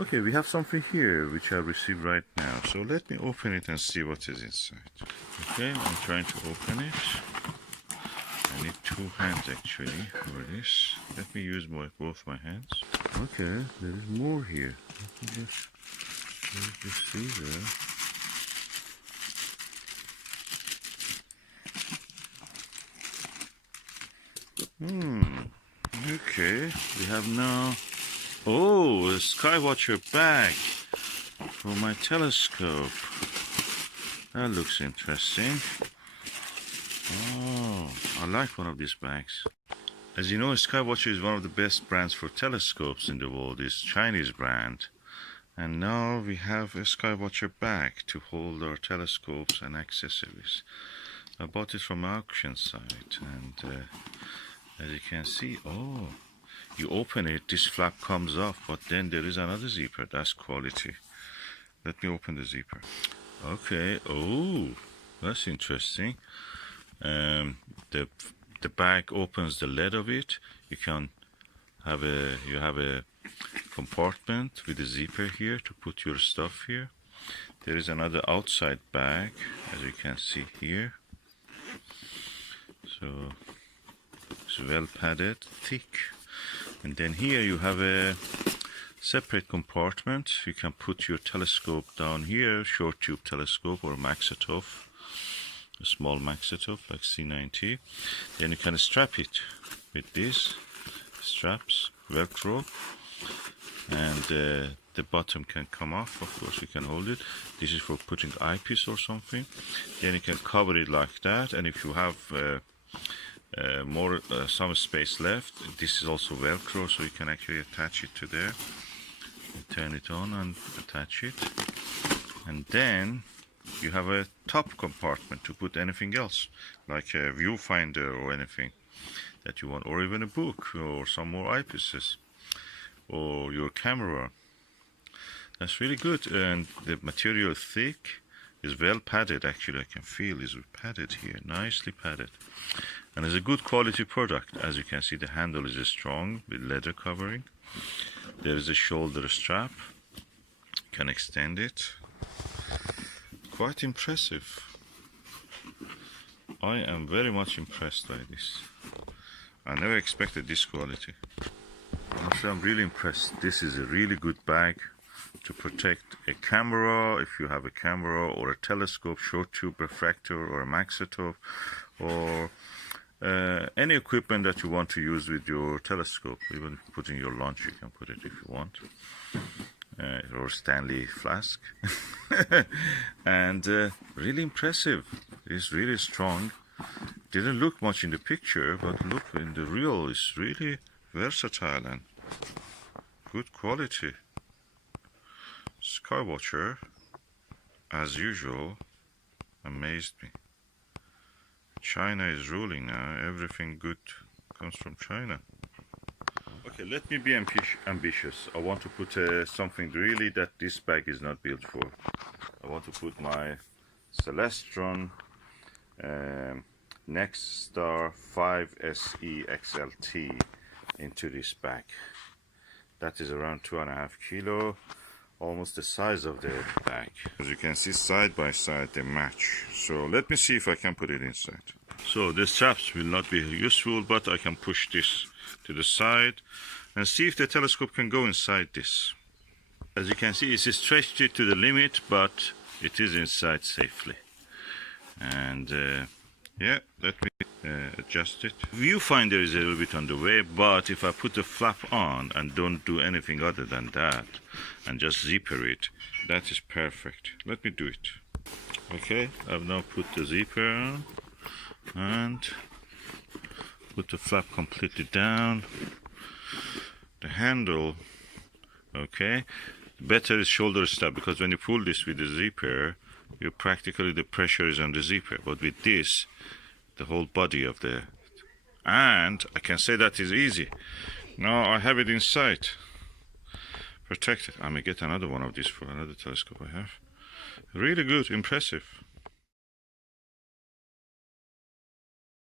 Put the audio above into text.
Okay, we have something here which I received right now. So let me open it and see what is inside. Okay, I'm trying to open it. I need 2 hands actually for this. Let me use both my hands. Okay, there is more here. Let me just see there. Okay, we have now, oh, a Skywatcher bag for my telescope. That looks interesting. Oh, I like one of these bags. As you know, Skywatcher is one of the best brands for telescopes in the world. It's a Chinese brand. And now we have a Skywatcher bag to hold our telescopes and accessories. I bought it from an auction site, and as you can see, oh, you open it, this flap comes off, but then there is another zipper. That's quality. Let me open the zipper. Okay, oh, that's interesting. The bag opens the lid of it. You can have a compartment with a zipper here to put your stuff here. There is another outside bag, as you can see here. So it's well padded, thick. And then here you have a separate compartment. You can put your telescope down here, short tube telescope or maxitoph, a small maxitoph like C90. Then you can strap it with these straps, Velcro, and the bottom can come off. Of course, you can hold it. This is for putting eyepiece or something. Then you can cover it like that, and if you have some space left, this is also Velcro, so you can actually attach it to there. You turn it on and attach it, and then you have a top compartment to put anything else, like a viewfinder or anything that you want, or even a book or some more eyepieces or your camera. That's really good, and the material is thick, is well padded. Actually, I can feel is padded here, nicely padded, and it's a good quality product. As you can see, the handle is strong with leather covering. There is a shoulder strap, you can extend it. Quite impressive. I am very much impressed by this. I never expected this quality. Honestly, I'm really impressed. This is a really good bag to protect a camera, if you have a camera or a telescope, short tube refractor or a maxitoph, or any equipment that you want to use with your telescope. Even putting your lunch, you can put it if you want. Or Stanley flask. And really impressive. It's really strong. Didn't look much in the picture, but look in the real, it's really versatile and good quality. Skywatcher, as usual, amazed me. China is ruling now. Everything good comes from China. Okay, let me be ambitious. I want to put something really that this bag is not built for. I want to put my Celestron NexStar 5SE XLT into this bag. That is around 2.5 kilo, almost the size of the bag. As you can see, side by side they match. So let me see if I can put it inside. So the straps will not be useful, but I can push this to the side and see if the telescope can go inside this. As you can see, it's stretched it to the limit, but it is inside safely. And yeah, let me adjust it. Viewfinder is a little bit on the way, but if I put the flap on and don't do anything other than that and just zipper it, that is perfect. Let me do it. Okay, I've now put the zipper on and put the flap completely down. The handle, okay, better is shoulder strap, because when you pull this with the zipper, you practically, the pressure is on the zipper, but with this, the whole body of the, and I can say that is easy. Now I have it inside, protected. I may get another one of these for another telescope I have. Really good, impressive.